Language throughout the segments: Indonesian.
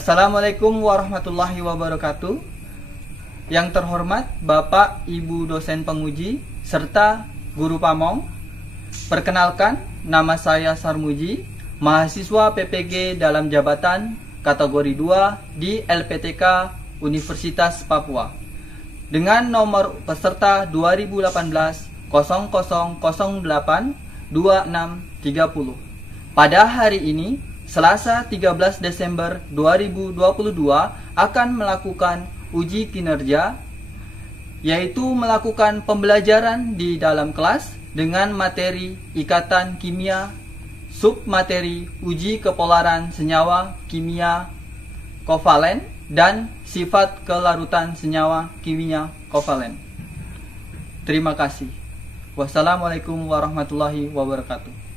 Assalamualaikum warahmatullahi wabarakatuh. Yang terhormat Bapak Ibu dosen penguji serta guru pamong. Perkenalkan, nama saya Sarmuji, mahasiswa PPG dalam jabatan kategori 2 di LPTK Universitas Papua. Dengan nomor peserta 2018 0008 2630. Pada hari ini, Selasa 13 Desember 2022 akan melakukan uji kinerja, yaitu melakukan pembelajaran di dalam kelas dengan materi ikatan kimia, submateri uji kepolaran senyawa kimia kovalen, dan sifat kelarutan senyawa kimia kovalen. Terima kasih. Wassalamualaikum warahmatullahi wabarakatuh.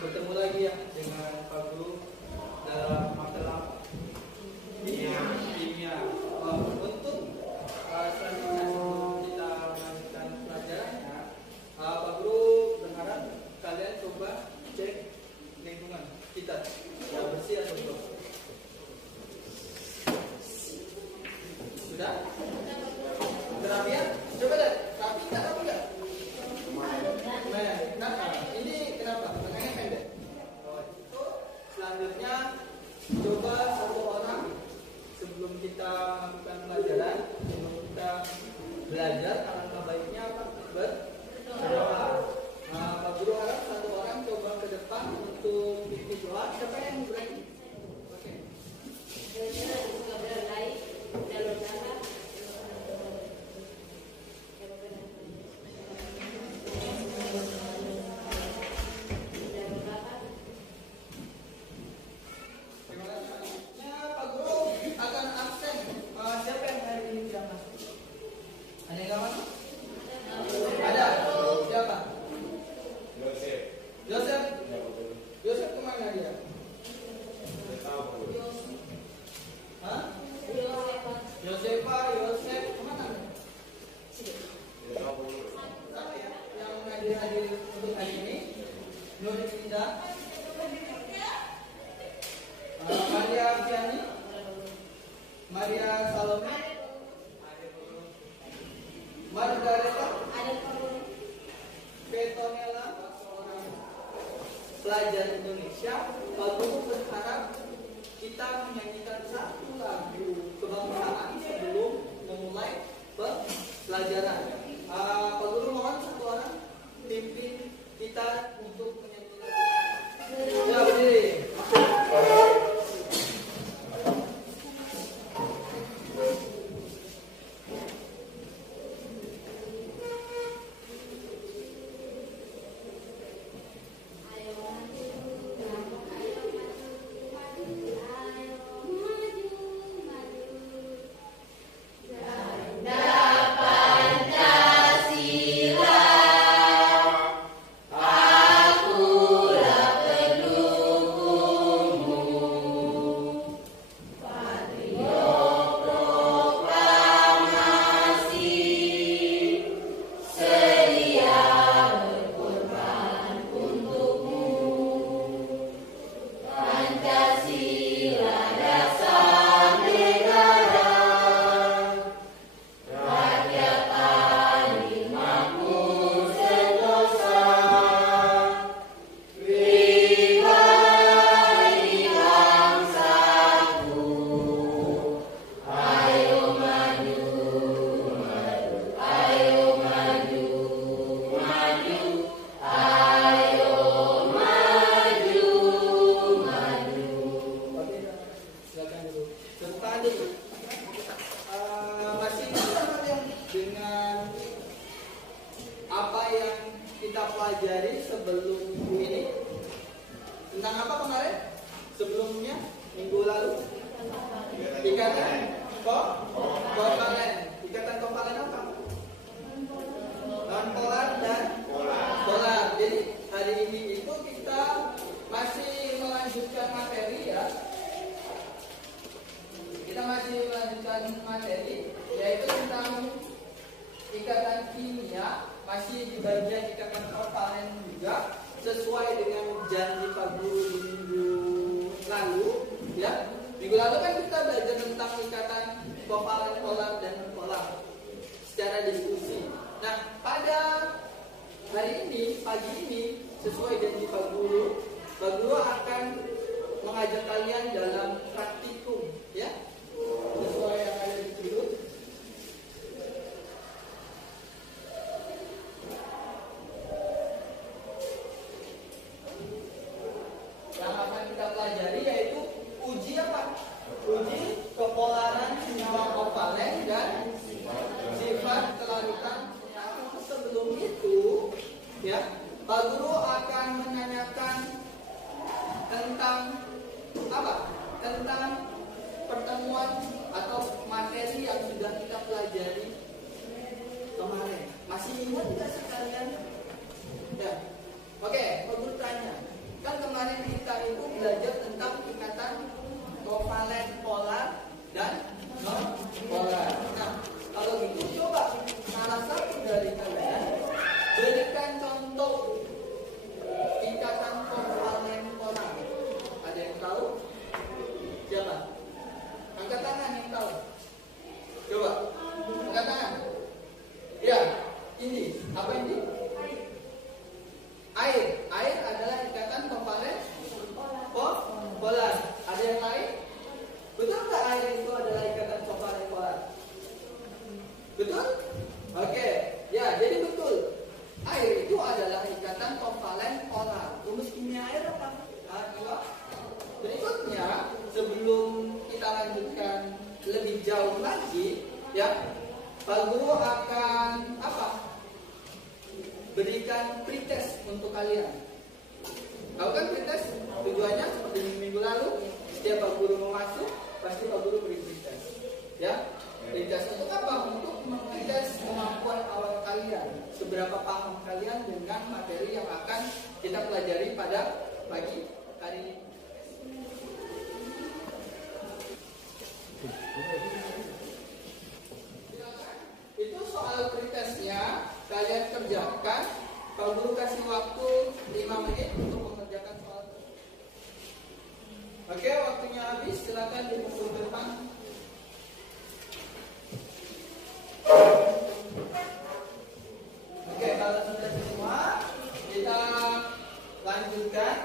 Bertemu lagi ya dengan Pak Guru dalam materi kimia. Untuk selanjutnya sebelum kita melanjutkan pelajarannya, Pak Guru berharap kalian coba cek lingkungan kita, ya bersih atau belum? Sudah? Terapian? Coba deh, tapi enggak apa enggak? Nah, ini kenapa? Makanya pendek. Selanjutnya, coba satu orang sebelum kita melakukan pelajaran, sebelum kita belajar, alangkah baiknya apa? Berdoa. Pak Guru harap satu orang coba ke depan untuk pimpin doa. Siapa yang berani? Oke. Yosef kemana dia? Yosefa, Yosef kemana? Yang hadir untuk hari ini, Nur Indah, Maria Fiani, Maria Salome, Margareta, Petonela, pelajar Indonesia. Pak Guru berharap kita menyanyikan satu lagu kebangsaan sebelum memulai pelajaran. Pak Guru mohon satu orang pimpin kita untuk menyanyi lagu. Ya, berdiri. pelajari sebelum ini tentang apa kemarin? Sebelumnya minggu lalu? Ikatan kovalen. Ikatan kovalen apa? Non polar dan polar. Jadi hari ini itu kita masih melanjutkan materi ya. Kita masih melanjutkan materi yaitu tentang ikatan kimia, masih di bagian ikatan kovalen juga sesuai dengan janji Pak Guru di minggu lalu ya. Minggu lalu kan kita belajar tentang ikatan kovalen polar dan non polar secara diskusi. Nah, pada hari ini, pagi ini, sesuai janji Pak Guru akan mengajak kalian dalam praktikum, ya, sesuai yang ada di situ. Yang akan kita pelajari yaitu uji apa? Uji kepolaran senyawa kovalen dan sifat kelarutan. Sebelum itu, ya, Pak Guru akan menanyakan tentang apa? Tentang pertemuan atau materi yang sudah kita pelajari kemarin. Masih ingat nggak sih kalian? Ya, oke. Pak Guru tanya. Kan kemarin kita itu belajar tentang ikatan kovalen polar dan non polar. Nah, kalau gitu coba salah satu dari kalian berikan contoh ikatan kovalen polar. Ada yang tahu? Siapa? Angkat tangan yang tahu. Coba angkat tangan. Ya, ini apa ini? Air. Air adalah ikatan kovalen polar. Ada yang lain? Betul nggak air itu adalah ikatan kovalen polar? Betul? Oke. Ya, jadi betul. Air itu adalah ikatan kovalen polar. Rumus kimia air apa? Berikutnya, sebelum kita lanjutkan lebih jauh lagi, ya, Pak Guru akan apa? Berikan pretest untuk kalian. Tahu kan pretest? Tujuannya seperti minggu lalu, setiap Pak Guru mau masuk, pasti Pak Guru beri pretest. Ya, pretest untuk apa? Untuk pretest kemampuan awal kalian. Seberapa paham kalian dengan materi yang akan kita pelajari pada pagi hari ini. Itu soal pretestnya kalian kerjakan. Pak Guru kasih waktu 5 menit untuk mengerjakan soal. Oke, waktunya habis. Silakan di buku depan. Oke, kalau sudah semua, kita lanjutkan.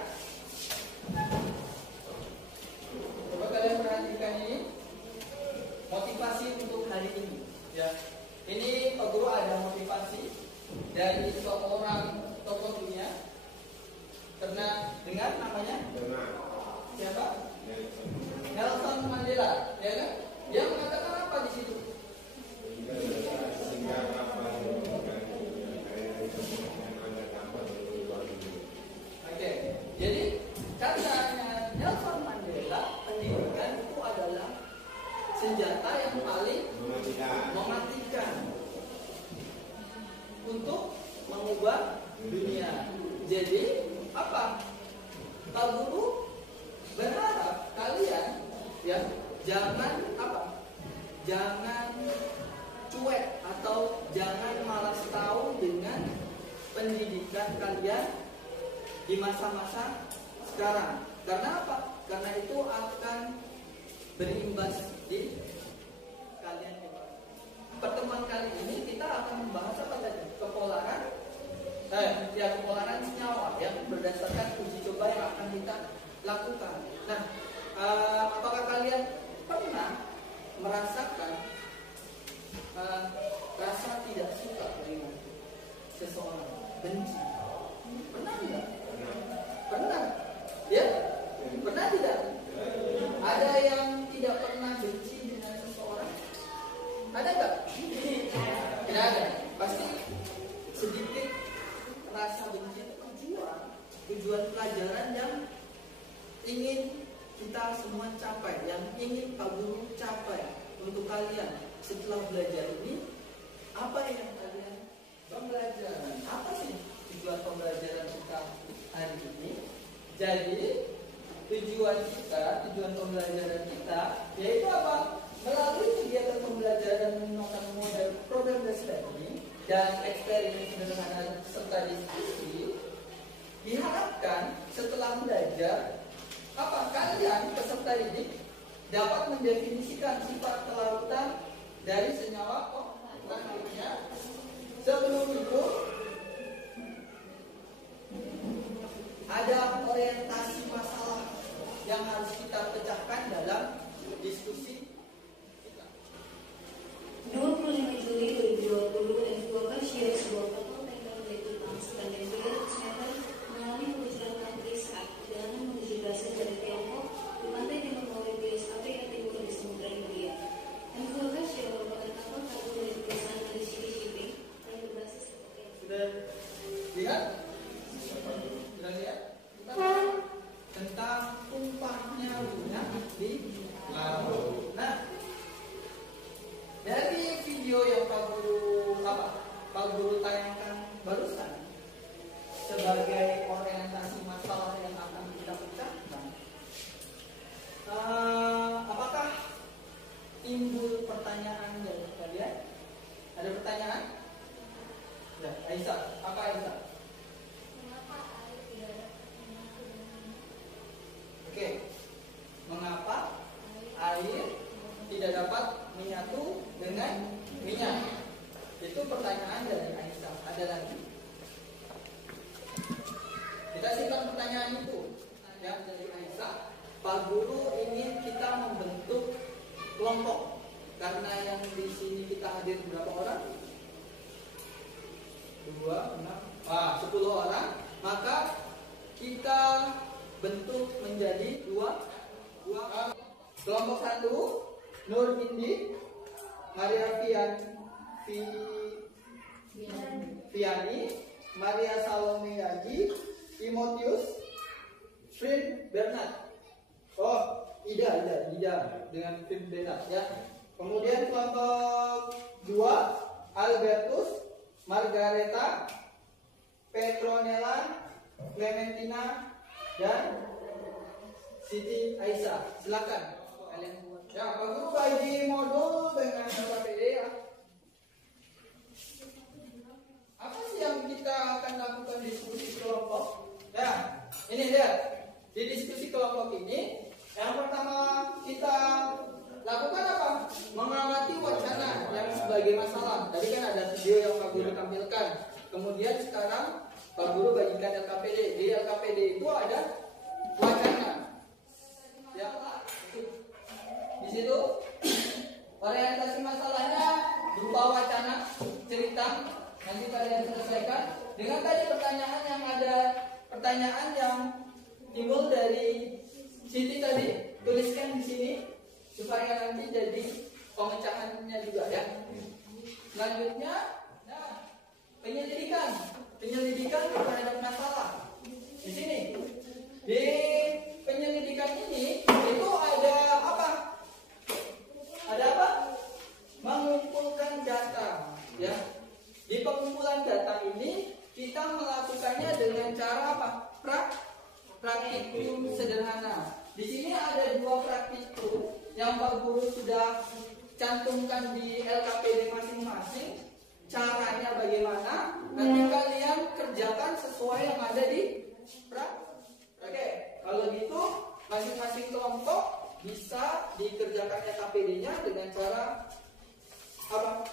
Coba kalian perhatikan ini motivasi untuk hari ini. Ya, ini Pak Guru ada motivasi dari seorang tokoh dunia. Pernah dengar namanya? Siapa? Nelson Mandela. Ya kan? Dia mengatakan apa di situ? Oke, jadi katanya Nelson Mandela, pendidikan itu adalah senjata yang paling mematikan untuk mengubah dunia. Jadi apa? Pak Guru berharap kalian ya jangan apa? Jangan cuek atau jangan malas tahu dengan pendidikan kalian di masa-masa sekarang. Karena apa? Karena itu akan berimbas di kalian. Pertemuan kali ini kita akan membahas apa tadi? Kepolaran senyawa yang berdasarkan uji coba yang akan kita lakukan. Nah, apakah kalian pernah merasakan rasa tidak suka dengan seseorang, benci? Pernah tidak? Pernah? Ya? Pernah tidak? Ada yang tidak pernah benci dengan seseorang? Ada nggak? Tidak ada. Pasti sedikit rasa benci itu tujuan pelajaran yang ingin kita kita semua capai, yang ingin Pak Guru capai untuk kalian setelah belajar ini? Apa yang kalian pembelajaran? Apa sih tujuan pembelajaran kita hari ini? Jadi tujuan pembelajaran kita yaitu apa? Melalui kegiatan pembelajaran menggunakan model program based learning dan eksperimen sederhana serta diskusi, diharapkan setelah belajar kalian peserta didik dapat mendefinisikan sifat kelautan dari senyawa organiknya. Sebelum itu ada orientasi masalah yang harus kita pecahkan dalam diskusi kita. 25 Juli 2020, Enfuaka Share, sebuah kapal tanker milik Jepang sepanjang 300 meter mengalami kecelakaan saat perjalanan menuju Brasil dari Tiongkok di pantai timur Mauritius, Afrika Timur di Samudra Hindia. Enfuaka Share merupakan kapal kargo milik perusahaan Mitsubishi Shipping yang berbasis di Tokyo. Sudah lihat? Tentang tumpahnya minyak di laut. Nah, dari video yang Pak Guru tayangkan barusan sebagai orientasi masalah yang akan kita pecahkan, apakah timbul pertanyaan dari kalian? Ada pertanyaan? Ya, Aisyah, apa Aisyah? Oke, mengapa air tidak dapat menyatu dengan minyak? Itu pertanyaan dari Aisyah. Ada lagi? Kita simpan pertanyaan itu. Ya, dari Aisyah. Pak Guru ingin kita membentuk kelompok. Karena yang di sini kita hadir berapa orang? 2, 6, 10 orang. Maka kita bentuk menjadi dua kelompok. 1 Nur Indi, Maria Viani, Maria Salome Yaji, Timotius, Frin Bernard. Ida dengan Frin Bernard ya. Kemudian kelompok 2 Albertus, Margareta, Petronella, Clementina, dan Siti Aisyah. Silakan kalian buat. Ya, Pak Guru bagi modul dengan LKPD ya. Apa sih yang kita akan lakukan diskusi kelompok? Ya, ini lihat. Di diskusi kelompok ini, yang pertama kita lakukan apa? Mengamati wacana yang sebagai masalah. Tadi kan ada video yang Pak Guru tampilkan. Kemudian sekarang Pak Guru bagikan LKPD. Di LKPD itu ada wacana. Ya, di situ orientasi masalahnya berupa wacana, cerita. Nanti kalian selesaikan dengan tadi pertanyaan yang ada, pertanyaan yang timbul dari Siti tadi. Tuliskan di sini supaya nanti jadi pemecahannya juga ya. Selanjutnya, penyelidikan terhadap masalah. Di sini, di penyelidikan ini itu ada apa? Ada apa? Mengumpulkan data, ya. Di pengumpulan data ini kita melakukannya dengan cara apa? Praktikum sederhana. Di sini ada 2 praktikum yang Pak Guru sudah cantumkan di LKPD masing-masing. Caranya bagaimana? Nanti kalian kerjakan sesuai yang ada di Oke, kalau gitu masing-masing kelompok bisa dikerjakan LKPD-nya dengan cara apa?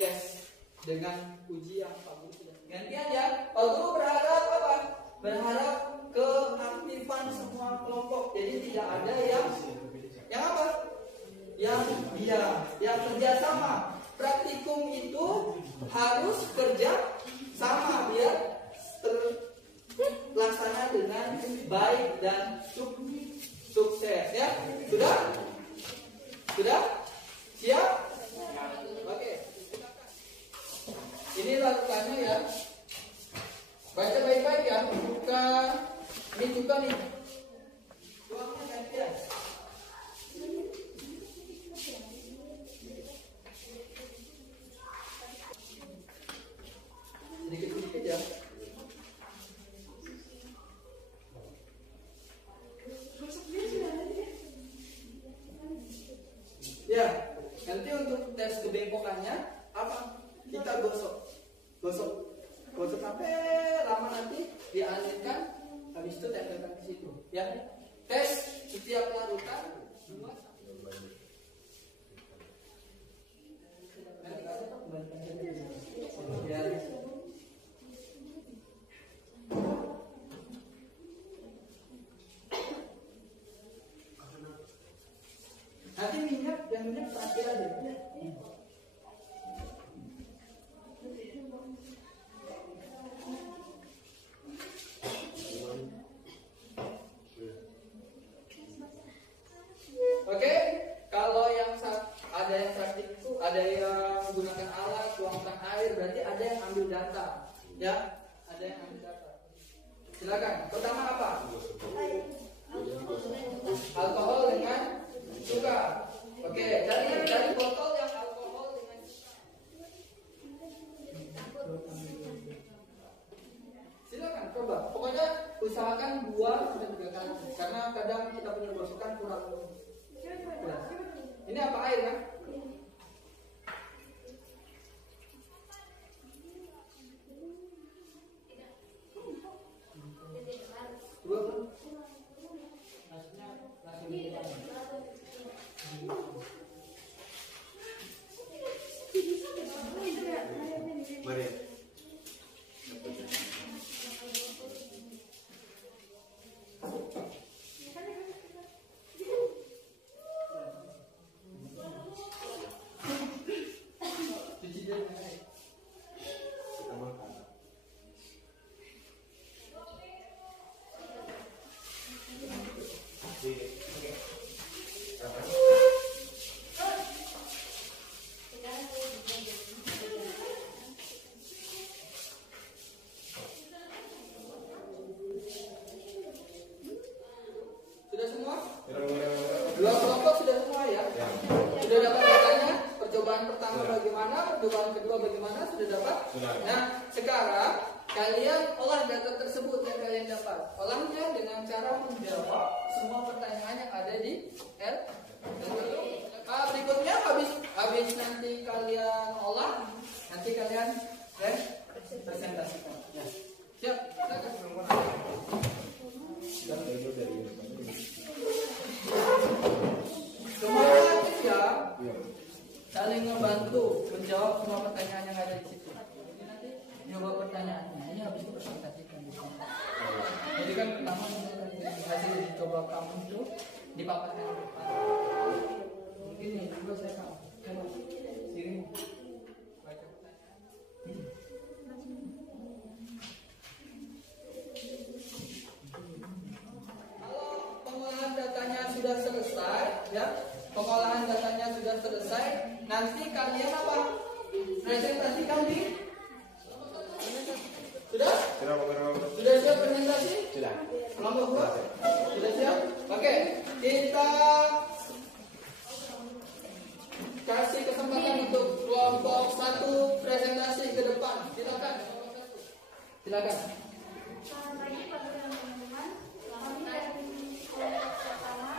Tes dengan uji yang Pak Guru sudah. Gantian ya. Pak Guru berharap apa? Berharap keaktifan semua kelompok. Jadi tidak ada yang apa? Yang diam, yang kerjasama. Praktikum itu harus kerja sama biar terlaksana dengan baik dan sukses ya. Sudah? Siap? Oke. Ini lakukannya ya. Baca baik-baik ya. Ini juga nih. gosok sampai lama, nanti dialirkan, habis itu tempelkan ke situ ya. Tes setiap larutan 2 nanti minyak terakhir aja. Oke, kalau yang ada yang praktik itu, ada yang menggunakan alat, tuangkan air, berarti ada yang ambil data, ya, ada yang ambil data. Silakan. Pertama apa? Alkohol dengan suka. Oke, cari botol yang alkohol dengan suka. Silakan coba. Pokoknya usahakan 2-3 kali, karena kadang kita punya gosokan kurang. Ini apa, air kan? Mari. Sudah semua? 2 kelompok sudah semua ya? Sudah dapat datanya? Percobaan pertama bagaimana? Percobaan kedua bagaimana? Sudah dapat? Nah, sekarang kalian olah data tersebut yang kalian dapat. Olahnya dengan cara menjawab semua pertanyaan yang ada di L. Berikutnya habis nanti kalian olah, nanti kalian presentasikan. Ya. Siap? Semua ya saling membantu menjawab semua pertanyaan yang ada di situ. Jadi nanti jawab pertanyaannya, ini habis itu presentasikan. Jadi kan pertama hasil dicoba kamu itu dipaparkan di depan. Mungkin yang kedua saya tahu. Sini baca pertanyaan. Pengolahan datanya sudah selesai, ya. Pengolahan datanya sudah selesai. Nanti kalian apa? Presentasikan di. Sudah? Sudah siap presentasi? Sudah. Kelompok 2? Sudah siap? Oke, kita kasih kesempatan untuk kelompok 1 presentasi ke depan. Silakan. Silakan. Selamat pagi teman-teman. Kami dari kelompok pertama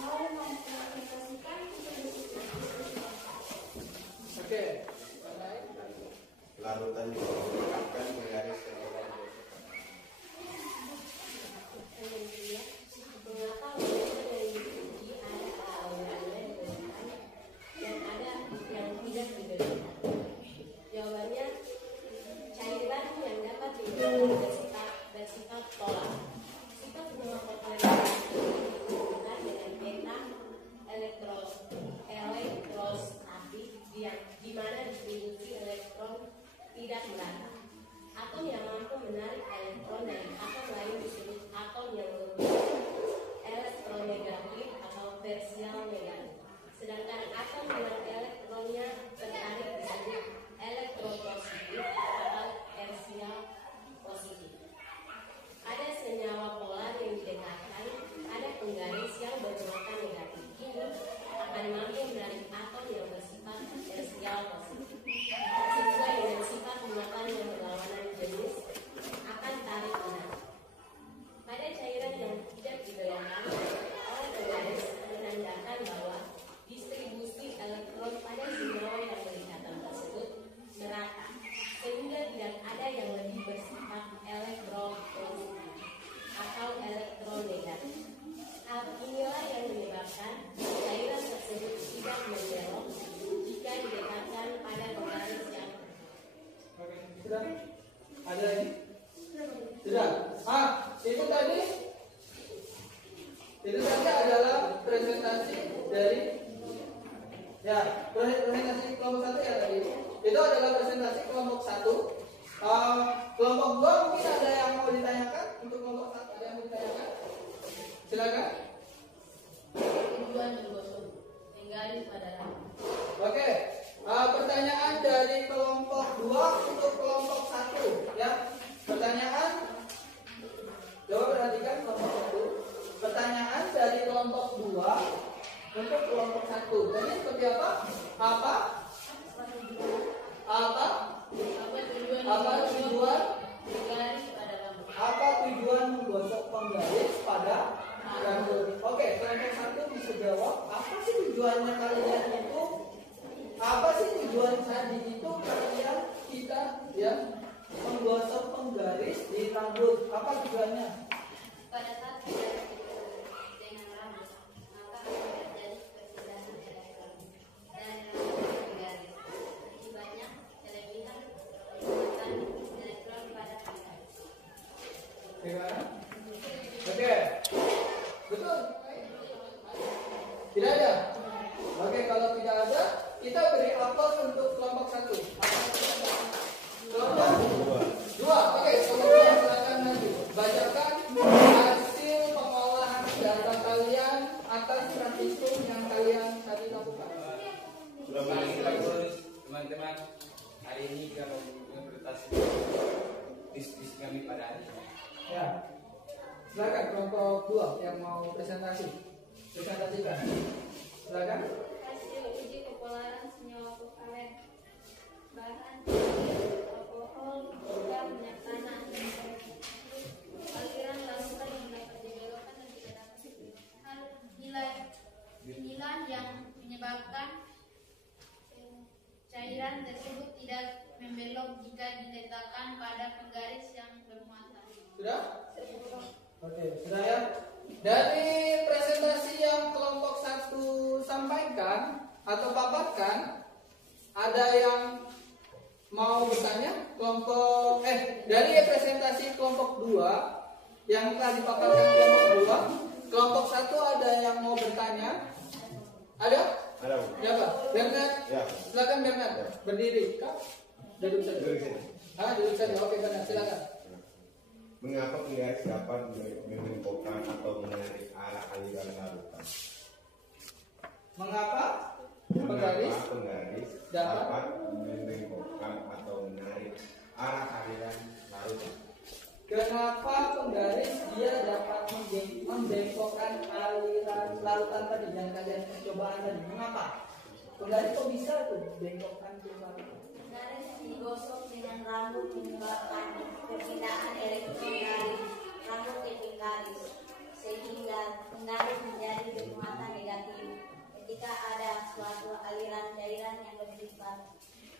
mau mempresentasikan Oke. Larutan diungkapkan menggaris mengapa berbeda dari uji ada keauranya dibedakan dan ada yang tidak dibedakan? Jawabannya, cairan yang dapat dibedakan bersifat polar. Sifat semua komponen dihubungkan dengan beta elektrostatik, yang di mana distribusi elektron tidak merata. Sudah? Ada lagi? Sudah. Itu tadi adalah presentasi dari presentasi kelompok 1 ya tadi. Itu adalah presentasi kelompok 1. Kelompok 2 mungkin ada yang mau ditanyakan untuk kelompok 1, ada yang mau ditanyakan? Silakan. Tujuan menggosok menggaris pada rambut. Oke. Pertanyaan dari kelompok 2 untuk kelompok 1 ya. Pertanyaan. Coba perhatikan kelompok 1. Pertanyaan dari kelompok 2 untuk kelompok 1. Jadi seperti apa? Apa tujuan? Menggaris pada rambut. Apa tujuan menggosok penggaris pada rambut? Oke, kelompok 1 bisa jawab. Apa sih tujuannya kalian itu? Apa sih tujuan tadi itu kalian kita ya menggosok penggaris di rambut? Apa tujuannya? Pada saat menggaris dengan rambut, maka akan terjadi perpindahan elektron dari rambut ke garis. Akibatnya, kelebihan menggunakan elektron pada penggaris. Gimana? Oke. Betul? Tidak ada? Oke, kalau tidak ada, kita beri aplaus untuk kelompok 1. Kelompok 2. Oke, kelompok 2 silakan nanti bacakan hasil pengolahan data kalian atas transistor yang kalian tadi lakukan. Bagus teman-teman. Hari ini kita mau mempresentasi diskusi kami pada hari ini. Ya. Silakan kelompok 2 yang mau presentasikan. Silakan. Hasil uji kepolaran senyawa kovalen bahan alkohol juga minyak tanah. Aliran lautan yang dapat dibelokkan dan tidak dapat nilai yang menyebabkan cairan tersebut tidak membelok jika diletakkan pada penggaris yang bermuatan. Sudah? Oke, sudah ya. Dari presentasi yang kelompok 1 sampaikan atau paparkan, ada yang mau bertanya? Dari presentasi kelompok 2 yang telah dipaparkan kelompok 2, kelompok 1 ada yang mau bertanya? Ada? Ada. Ya Pak, Bernard. Ya. Silakan Bernard. Berdiri. Kak, duduk saja. Duduk sini. Duduk saja. Oke Bernard, silakan. Mengapa penggaris dapat membengkokkan atau menarik arah aliran larutan? Mengapa penggaris dapat membengkokkan atau menarik arah aliran larutan? Kenapa penggaris dia dapat membengkokkan aliran larutan tadi yang kalian percobaan tadi? Mengapa? Penggaris kok bisa tuh bengkokkan ke larutan? Garis digosok dengan rambut menyebabkan perpindahan elektron dari rambut ke penggaris, sehingga penggaris menjadi bermuatan negatif. Ketika ada suatu aliran cairan yang bersifat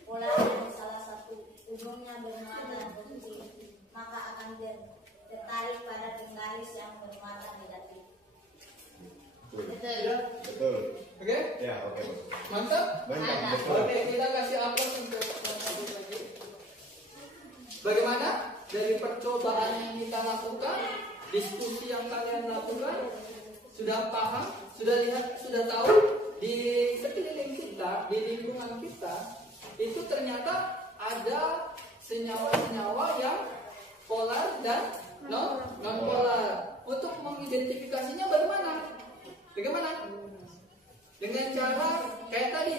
polar dan salah satu ujungnya bermuatan positif, maka akan tertarik pada penggaris yang bermuatan negatif. Betul. Oke? Ya, oke. Mantap? Betul. Oke, kita kasih aplaus untuk lagi. Bagaimana? Dari percobaan yang kita lakukan, diskusi yang kalian lakukan, sudah paham, sudah lihat, sudah tahu di sekeliling kita, di lingkungan kita, itu ternyata ada senyawa-senyawa yang polar dan non polar. Untuk mengidentifikasinya bagaimana? Dengan cara kayak tadi,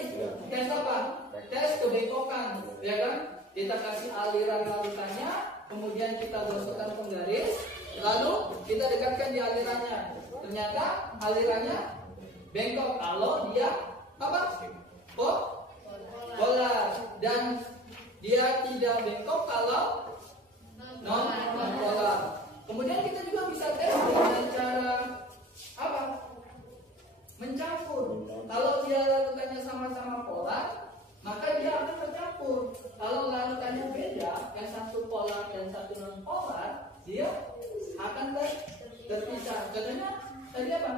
tes apa? Tes kebengkokan, ya kan? Kita kasih aliran larutannya, kemudian kita gosokkan penggaris, lalu kita dekatkan di alirannya. Ternyata alirannya bengkok kalau dia apa? Polar, dan dia tidak bengkok kalau non polar. Kemudian kita juga bisa tes dengan cara apa? Mencampur. Kalau dia larutannya sama-sama polar, maka dia akan tercampur. Kalau larutannya beda, yang satu polar dan satu non polar, dia akan terpisah. Contohnya tadi apa?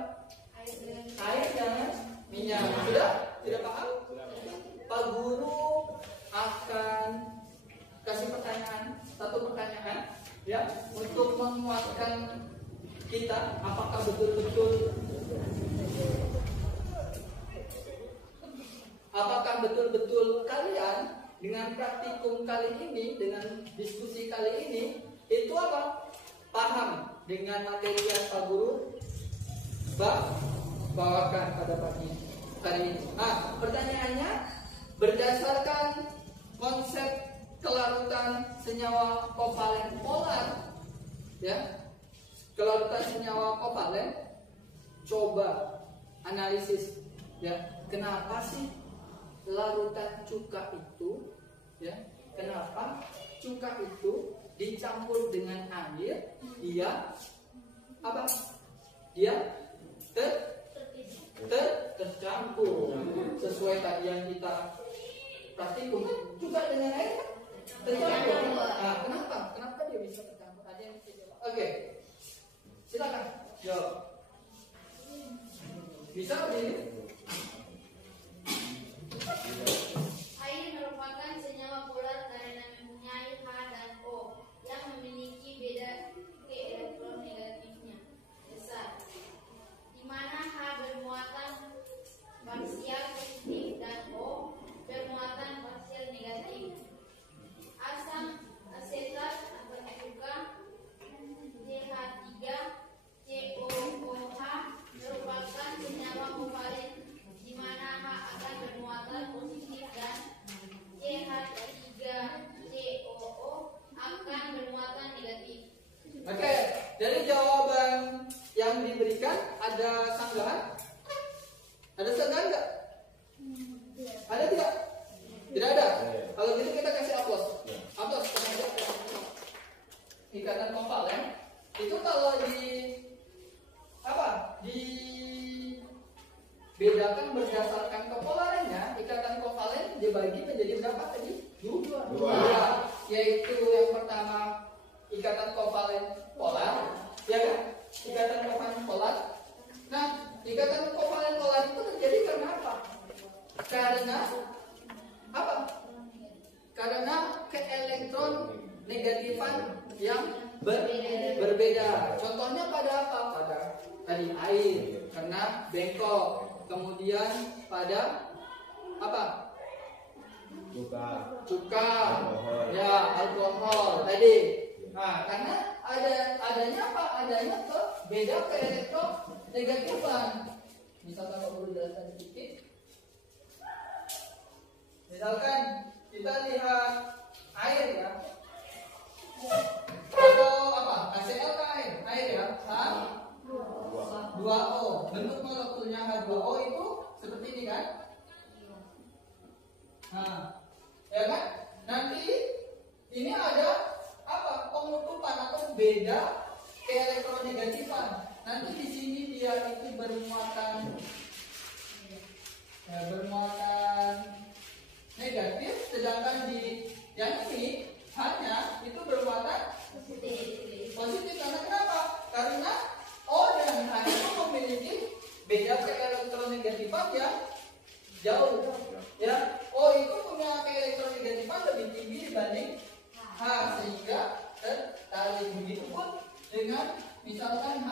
Air dengan minyak. Sudah? Tidak paham? Pak Guru akan kasih pertanyaan satu pertanyaan ya untuk menguatkan kita, apakah betul-betul kalian dengan praktikum kali ini, dengan diskusi kali ini itu apa? Paham dengan materi yang Pak Guru bawakan pada pagi hari ini. Nah, pertanyaannya berdasarkan konsep kelarutan senyawa kovalen polar, ya, kelarutan senyawa kovalen, coba analisis, ya, kenapa sih larutan cuka itu, ya, kenapa cuka itu dicampur dengan air, dia apa? Dia tercampur sesuai tadi yang kita praktikum, juga dengan air tercampur. Nah, kenapa dia bisa tercampur? Ada yang bisa jawab? Oke, silakan jawab. Bisa berdiri? Air merupakan senyawa polar karena mempunyai H dan O yang memiliki beda ke elektron negatifnya besar, di mana H bermuatan parsial positif dan O bermuatan parsial negatif. Asam asetat atau SUK CH3COOH merupakan senyawa kovalen di mana H akan bermuatan positif dan CH3COO akan bermuatan negatif. Oke, dari jawaban yang diberikan ada sanggahan? Ada sanggahan nggak? Ada tidak? Tidak ada. Kalau gitu kita kasih aplaus. Aplaus kepada ikatan kovalen. Itu kalau dibedakan berdasarkan kepolarannya, ikatan kovalen dibagi menjadi berapa tadi? Dua. Yaitu yang pertama ikatan kovalen polar, ya kan? Ikatan kovalen polar. Nah, ikatan kovalen polar itu terjadi karena apa? Karena apa? Karena keelektron negatifan yang berbeda. Contohnya pada apa? Pada tadi air, karena bengkok. Kemudian pada apa? Cuka, ya, alkohol tadi. Nah, karena adanya apa? Adanya beda ke elektron negatifan. Misalkan Pak Guru jelaskan sedikit. Misalkan kita lihat air, ya, atau apa? HCl ke air ya, H2O. Bentuk molekulnya H2O itu seperti ini kan? Nah, ya kan? Nanti ini ada apa? Pengutupan atau beda keelektronegatifan. Nanti di sini dia itu bermuatan negatif, sedangkan di yang ini hanya itu bermuatan positif. Karena kenapa? Karena O dan H itu memiliki beda keelektronegatifan yang jauh. Ya, O itu punya keelektronegatifan lebih tinggi dibanding H, sehingga tertarik. Begitu pun dengan misalkan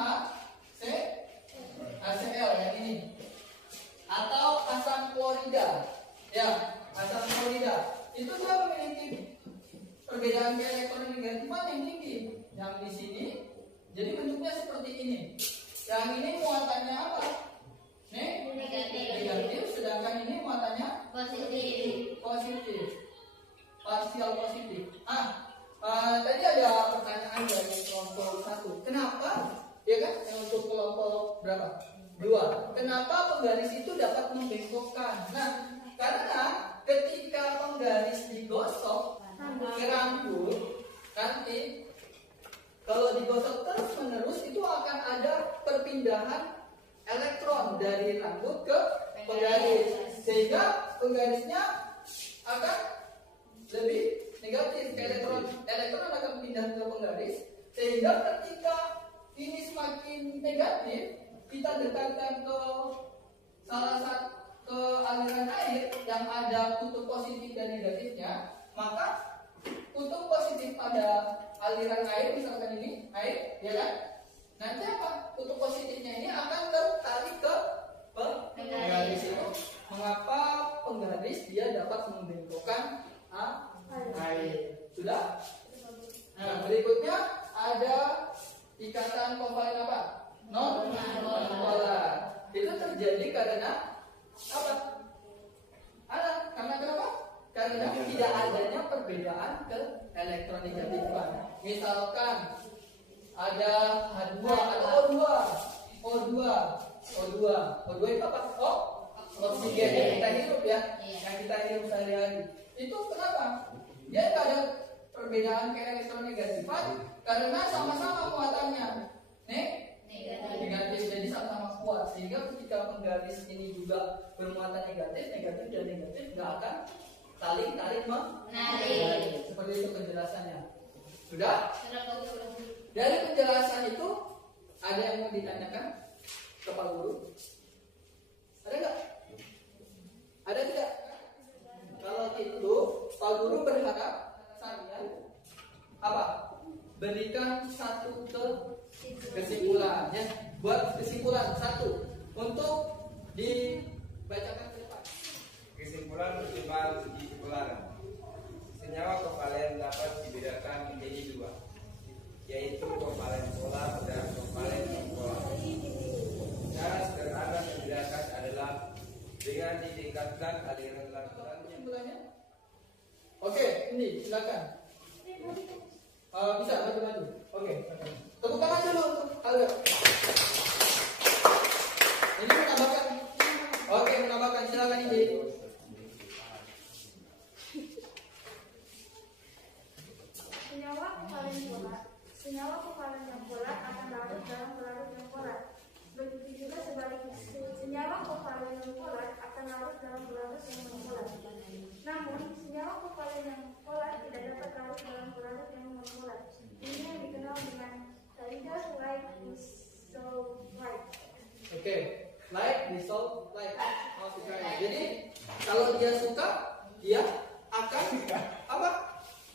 HCl yang ini, atau asam klorida, ya, asam klorida itu dia memiliki perbedaan keelektronegatifan yang tinggi. Yang di sini jadi bentuknya seperti ini. Yang ini muatannya apa? Negatif, sedangkan ini muatannya positif. Parsial positif. Tadi ada pertanyaan dari kelompok 1. Kenapa? Ya kan? Yang untuk kelompok berapa? 2. Kenapa penggaris itu dapat membengkokkan? Nah, karena ketika penggaris digosok ke rambut, nanti kalau digosok terus menerus itu akan ada perpindahan elektron dari rambut ke penggaris, sehingga penggarisnya akan lebih negatif. Elektron akan pindah ke penggaris, sehingga ketika ini semakin negatif, kita dekatkan ke salah satu ke aliran air yang ada kutub positif dan negatifnya, maka kutub positif pada aliran air, misalkan ini air, ya kan? Nanti apa? Kutub positifnya ini akan tertarik ke penggaris itu. Mengapa penggaris dia dapat membengkokkan air? Sudah? Nah, berikutnya ada ikatan kovalen apa? Non polar. Itu terjadi karena apa? Karena kenapa? Karena tidak adanya perbedaan ke elektronegatifan. Misalkan ada H2 atau O2 itu apa? Oksigen yang kita hirup ya, yang kita hirup sehari-hari. Itu kenapa? Dia tidak ada perbedaan ke elektronegatifan karena sama-sama muatannya negatif, jadi sama-sama kuat, sehingga ketika penggaris ini juga bermuatan negatif dan negatif nggak akan saling tarik menarik. Seperti itu penjelasannya. Sudah? Dari penjelasan itu ada yang mau ditanyakan ke Pak Guru? Ada nggak? Ada tidak? Kalau itu Pak Guru berharap saya apa? Berikan satu kesimpulan ya. Buat kesimpulan satu untuk dibacakan ke depan. Kesimpulan pertimbangan uji kepularan. Senyawa kovalen dapat dibedakan menjadi dua, yaitu kovalen polar dan kovalen non polar. Cara sederhana membedakan adalah dengan ditingkatkan aliran larutan. Kesimpulannya? Oke, ini silakan. Bisa bantu-bantu. Oke. Tepuk tangan dulu untuk Albert. Ini menambahkan. Oke, menambahkan, silakan ini. Senyawa kovalen yang polar akan larut dalam pelarut yang polar. Begitu juga sebaliknya, senyawa kovalen yang polar akan larut dalam pelarut yang non polar. Namun, senyawa kovalen yang polar tidak dapat larut dalam pelarut yang non polar. Ini yang dikenal dengan kaidah like dissolve like. Oke, like dissolve like. Jadi kalau dia suka, dia akan apa?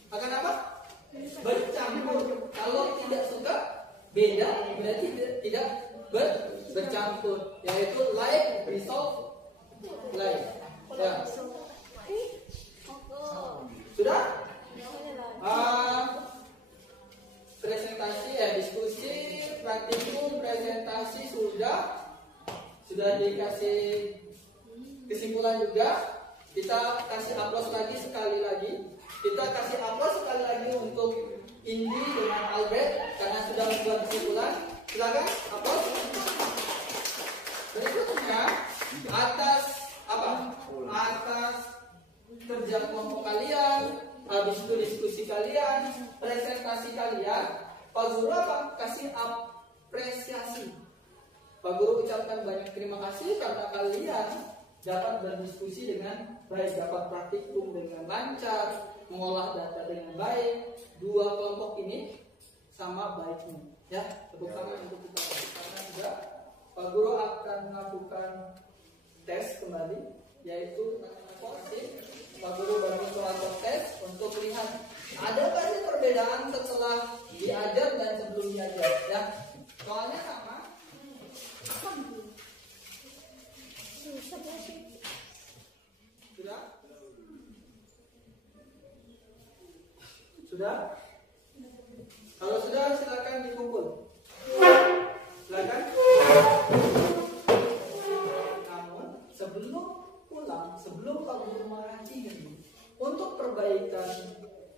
Akan apa? Bercampur. Kalau tidak suka, beda, berarti tidak bercampur, yaitu like dissolve like. Ya. Sudah? Presentasi diskusi, praktikum, presentasi sudah dikasih kesimpulan juga. Kita kasih aplaus lagi sekali lagi. Kita kasih aplaus sekali lagi untuk Indi dengan Albert karena sudah membuat kesimpulan. Silakan aplaus. Berikutnya atas apa? Atas kerja kelompok kalian, habis itu diskusi kalian, presentasi kalian, Pak Guru apa? Kasih apresiasi. Pak Guru ucapkan banyak terima kasih karena kalian dapat berdiskusi dengan baik, dapat praktikum dengan lancar, mengolah data dengan baik. Dua kelompok ini sama baiknya, ya. Tepuk tangan untuk kita karena juga Pak Guru akan melakukan tes kembali, yaitu Pak Guru bagi suatu tes untuk lihat adakah sih perbedaan setelah diajar dan sebelum diajar, ya. Soalnya sama. Sudah? Kalau sudah, silakan dikumpul. Silakan. Namun sebelum pulang, sebelum Pak Guru mengakhiri, untuk perbaikan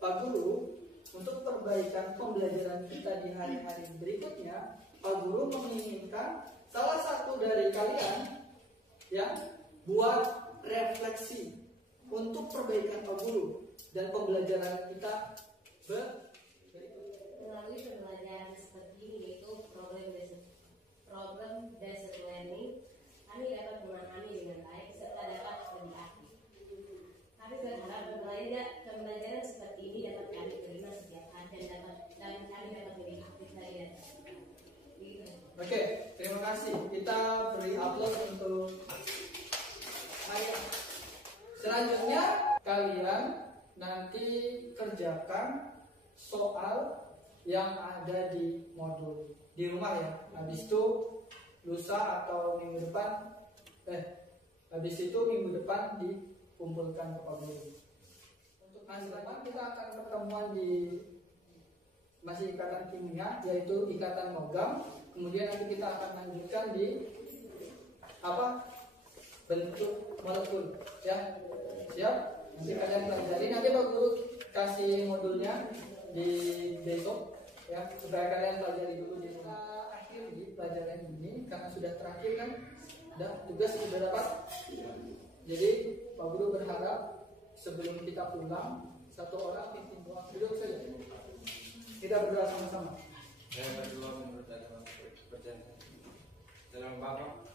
Pak Guru, untuk perbaikan pembelajaran kita di hari-hari berikutnya, Pak Guru menginginkan salah satu dari kalian yang buat refleksi untuk perbaikan Pak Guru dan pembelajaran kita melalui pembelajaran seperti ini, yaitu problem based learning, kami dapat memahami dengan baik serta dapat lebih aktif. Kami berharap pembelajaran seperti ini dapat kami terima setiap hari dan kami dapat lebih aktif dari dan. Oke, terima kasih. Kita beri aplaus untuk saya. Selanjutnya kalian nanti kerjakan soal yang ada di modul di rumah ya. Habis itu lusa atau minggu depan habis itu minggu depan dikumpulkan ke Pak Guru. Untuk minggu depan kita akan pertemuan di masih ikatan kimia, yaitu ikatan logam. Kemudian nanti kita akan lanjutkan di bentuk molekul ya. Siap? Nanti kalian pelajari, nanti Pak Guru kasih modulnya di besok ya, supaya kalian pelajari dulu. Kita akhir di pelajaran ini karena sudah terakhir kan, tugas sudah dapat. Jadi Pak Guru berharap sebelum kita pulang, satu orang pimpin doa. Duduk saja. Kita berdoa sama-sama. Saya berdoa menurut agama perjanjian dalam Bapa